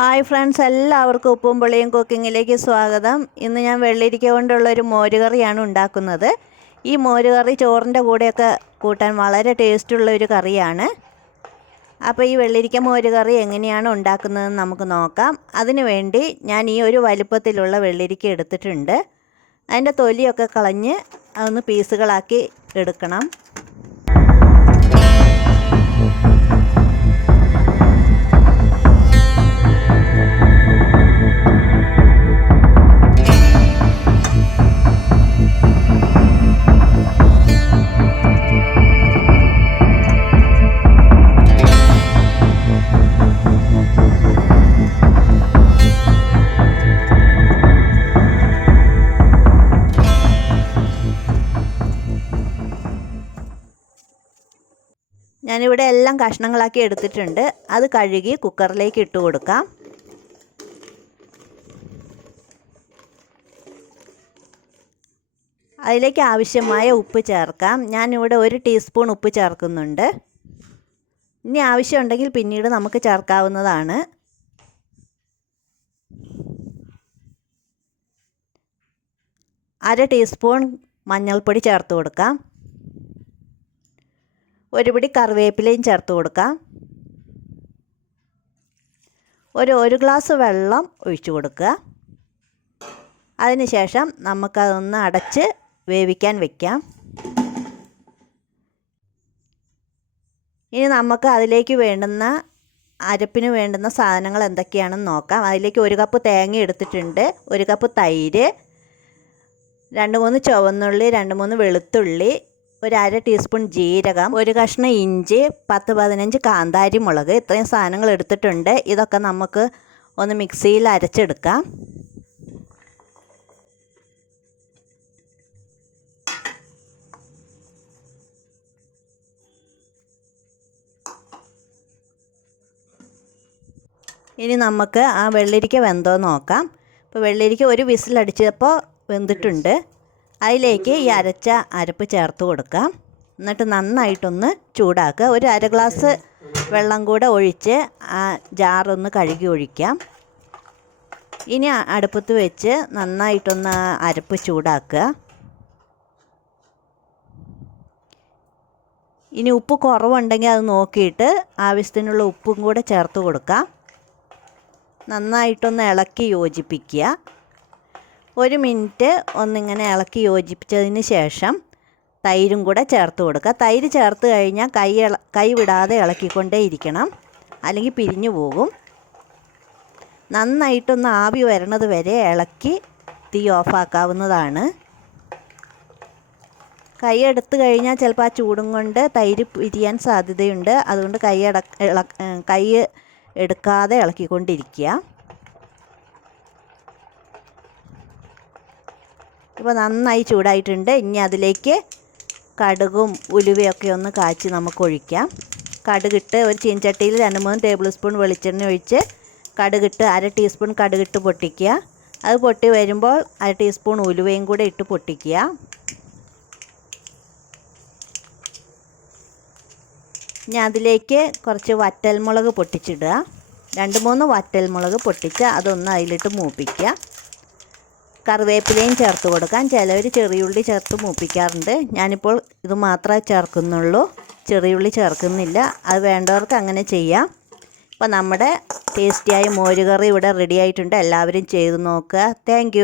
Hi friends, എല്ലാവർക്കും ഉപ്പും പുളിയും കുക്കിങ്ങിലേക്ക് സ്വാഗതം. ഇന്ന് ഞാൻ വെള്ളരിക്ക കൊണ്ടുള്ളൊരു മോരുകറിയാണ് ഉണ്ടാക്കുന്നത്. ഈ മോരുകറി ചോറിൻ്റെ കൂടെയൊക്കെ കൂട്ടാൻ വളരെ ടേസ്റ്റുള്ള ഒരു കറിയാണ്. അപ്പോൾ ഈ വെള്ളരിക്ക മോരുകറി എങ്ങനെയാണ് ഉണ്ടാക്കുന്നതെന്ന് നമുക്ക് നോക്കാം. അതിനു വേണ്ടി ഞാൻ ഈ ഒരു വലിപ്പത്തിലുള്ള വെള്ളരിക്ക എടുത്തിട്ടുണ്ട്. അതിൻ്റെ തൊലിയൊക്കെ കളഞ്ഞ് അതൊന്ന് പീസുകളാക്കി എടുക്കണം. ഞാനിവിടെ എല്ലാം കഷ്ണങ്ങളാക്കി എടുത്തിട്ടുണ്ട്. അത് കഴുകി കുക്കറിലേക്ക് ഇട്ട് കൊടുക്കാം. അതിലേക്ക് ആവശ്യമായ ഉപ്പ് ചേർക്കാം. ഞാനിവിടെ 1 ടീസ്പൂൺ ഉപ്പ് ചേർക്കുന്നുണ്ട്. ഇനി ആവശ്യമുണ്ടെങ്കിൽ പിന്നീട് നമുക്ക് ചേർക്കാവുന്നതാണ്. അര ടീസ്പൂൺ മഞ്ഞൾപ്പൊടി ചേർത്ത് കൊടുക്കാം. ഒരു പിടി കറിവേപ്പിലയും ചേർത്ത് കൊടുക്കാം. ഒരു ഗ്ലാസ് വെള്ളം ഒഴിച്ചു കൊടുക്കുക. അതിനുശേഷം നമുക്കതൊന്ന് അടച്ച് വേവിക്കാൻ വയ്ക്കാം. ഇനി നമുക്ക് അതിലേക്ക് വേണ്ടുന്ന അരപ്പിന് വേണ്ടുന്ന സാധനങ്ങൾ എന്തൊക്കെയാണെന്ന് നോക്കാം. അതിലേക്ക് 1 കപ്പ് തേങ്ങ എടുത്തിട്ടുണ്ട്, 1 കപ്പ് തൈര്, 2-3 ചുവന്നുള്ളി, 2-3 വെളുത്തുള്ളി, ഒരു അര ടീസ്പൂൺ ജീരകം, 1 കഷ്ണം ഇഞ്ചി, 10-15 കാന്താരി മുളക്. ഇത്രയും സാധനങ്ങൾ എടുത്തിട്ടുണ്ട്. ഇതൊക്കെ നമുക്ക് ഒന്ന് മിക്സിയിൽ അരച്ചെടുക്കാം. ഇനി നമുക്ക് ആ വെള്ളരിക്ക വെന്തോ നോക്കാം. ഇപ്പോൾ വെള്ളരിക്ക 1 വിസിലടിച്ചപ്പോൾ വെന്തിട്ടുണ്ട്. അതിലേക്ക് ഈ അരച്ച അരപ്പ് ചേർത്ത് കൊടുക്കാം. എന്നിട്ട് നന്നായിട്ടൊന്ന് ചൂടാക്കുക. ഒരു അര ഗ്ലാസ് വെള്ളം കൂടെ ഒഴിച്ച് ആ ജാറൊന്ന് കഴുകി ഒഴിക്കാം. ഇനി അടുപ്പത്ത് വെച്ച് നന്നായിട്ടൊന്ന് അരപ്പ് ചൂടാക്കുക. ഇനി ഉപ്പ് കുറവുണ്ടെങ്കിൽ അത് നോക്കിയിട്ട് ആവശ്യത്തിനുള്ള ഉപ്പും കൂടെ ചേർത്ത് കൊടുക്കാം. നന്നായിട്ടൊന്ന് ഇളക്കി യോജിപ്പിക്കുക. 1 മിനിറ്റ് ഒന്നിങ്ങനെ ഇളക്കി യോജിപ്പിച്ചതിന് ശേഷം തൈരും കൂടെ ചേർത്ത് കൊടുക്കുക. തൈര് ചേർത്ത് കഴിഞ്ഞാൽ കൈ വിടാതെ ഇളക്കിക്കൊണ്ടേ ഇരിക്കണം, അല്ലെങ്കിൽ പിരിഞ്ഞു പോകും. നന്നായിട്ടൊന്ന് ആവി വരണത് വരെ ഇളക്കി തീ ഓഫാക്കാവുന്നതാണ്. കൈ എടുത്തു കഴിഞ്ഞാൽ ചിലപ്പോൾ ആ ചൂടും കൊണ്ട് തൈര് പിരിയാൻ സാധ്യതയുണ്ട്. അതുകൊണ്ട് കൈ എടുക്കാതെ ഇളക്കിക്കൊണ്ടിരിക്കുക. ഇപ്പോൾ നന്നായി ചൂടായിട്ടുണ്ട്. ഇനി അതിലേക്ക് കടുകും ഉലുവയൊക്കെ ഒന്ന് കാച്ചി നമുക്ക് ഒഴിക്കാം. കടുകിട്ട് ഒരു ചീനച്ചട്ടിയിൽ 2-3 ടേബിൾ സ്പൂൺ വെളിച്ചെണ്ണ ഒഴിച്ച് കടുകിട്ട് അര ടീസ്പൂൺ കടുകിട്ട് പൊട്ടിക്കുക. അത് പൊട്ടി വരുമ്പോൾ അര ടീസ്പൂൺ ഉലുവയും കൂടെ ഇട്ട് പൊട്ടിക്കുക. ഇനി അതിലേക്ക് കുറച്ച് വറ്റൽമുളക് പൊട്ടിച്ചിടുക. 2-3 വറ്റൽമുളക് പൊട്ടിച്ച് അതൊന്ന് അതിലിട്ട് മൂപ്പിക്കുക. കറിവേപ്പിലയും ചേർത്ത് കൊടുക്കാം. ചിലവർ ചെറിയുള്ളി ചേർത്ത് മൂപ്പിക്കാറുണ്ട്. ഞാനിപ്പോൾ ഇത് മാത്രമേ ചേർക്കുന്നുള്ളൂ, ചെറിയുള്ളി ചേർക്കുന്നില്ല. അത് വേണ്ടവർക്ക് അങ്ങനെ ചെയ്യാം. അപ്പോൾ നമ്മുടെ ടേസ്റ്റിയായ മോരുകറി ഇവിടെ റെഡി ആയിട്ടുണ്ട്. എല്ലാവരും ചെയ്ത് നോക്കുക. താങ്ക്